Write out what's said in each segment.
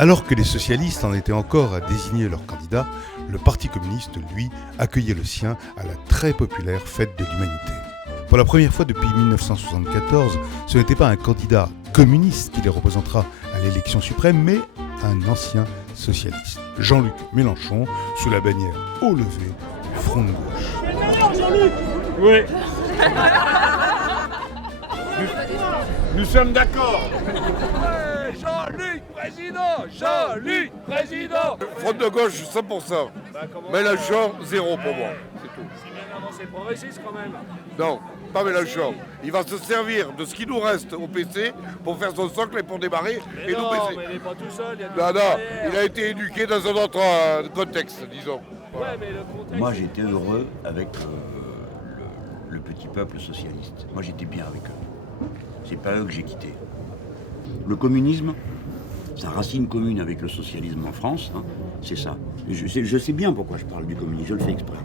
Alors que les socialistes en étaient encore à désigner leur candidat, le Parti communiste, lui, accueillait le sien à la très populaire Fête de l'Humanité. Pour la première fois depuis 1974, ce n'était pas un candidat communiste qui les représentera à l'élection suprême, mais un ancien socialiste, Jean-Luc Mélenchon, sous la bannière haut levé du Front de gauche. Jean-Luc ! Oui. Nous sommes d'accord. Jean-Luc président, Jean-Luc président. Front de gauche 100%, Mélenchon 0 pour moi, c'est tout. C'est bien avancé progressiste quand même. Non, pas Mélenchon. Il va se servir de ce qui nous reste au PC pour faire son socle et pour démarrer Mais et non, nous baisser. mais il n'est pas tout seul, il y a Non, il a été éduqué dans un autre contexte, disons. Voilà. Ouais, mais le contexte... Moi, j'étais heureux avec le petit peuple socialiste. Moi, j'étais bien avec eux. C'est pas eux que j'ai quittés. Le communisme, sa racine commune avec le socialisme en France, hein, c'est ça. Je sais bien pourquoi je parle du communisme, je le fais exprès.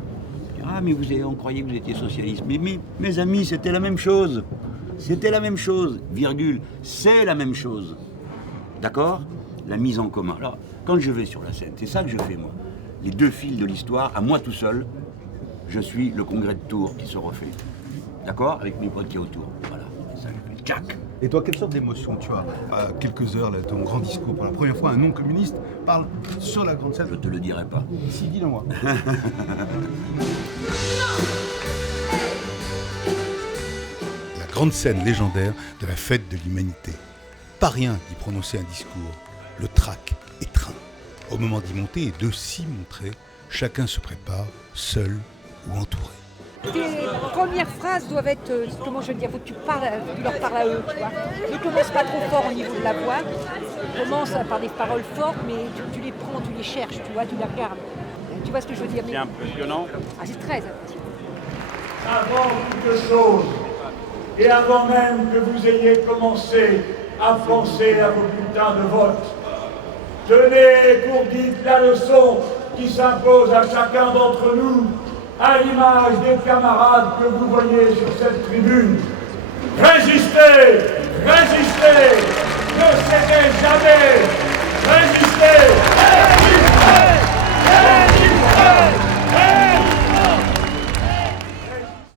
Ah, mais on croyait que vous étiez socialiste. Mais mes amis, c'était la même chose. C'était la même chose, virgule. C'est la même chose. D'accord ? La mise en commun. Alors, quand je vais sur la scène, c'est ça que je fais, moi. Les deux fils de l'histoire, à moi tout seul, je suis le congrès de Tours qui se refait. D'accord ? Avec mes potes qui est autour. Voilà. Et ça, je fais tchac. Et toi, quelle sorte d'émotion tu as à quelques heures là, de ton grand discours? Pour la première fois, un non-communiste parle sur la grande scène. Je te le dirai pas. Si, dis-le-moi. La grande scène légendaire de la Fête de l'Humanité. Pas rien d'y prononcer un discours. Le trac étreint. Au moment d'y monter et de s'y montrer, chacun se prépare, seul ou entouré. Tes premières phrases doivent être, comment je veux dire, faut que tu leur parles à eux, tu vois. Ne commence pas trop fort au niveau de la voix, commence par des paroles fortes, mais tu les prends, tu les cherches, tu vois, tu les regardes. Tu vois ce que je veux dire? C'est impressionnant. Ah, c'est très impressionnant. Avant toute chose, et avant même que vous ayez commencé à penser à vos bulletins de vote, tenez pour guide la leçon qui s'impose à chacun d'entre nous, à l'image des camarades que vous voyez sur cette tribune. Résistez! Résistez!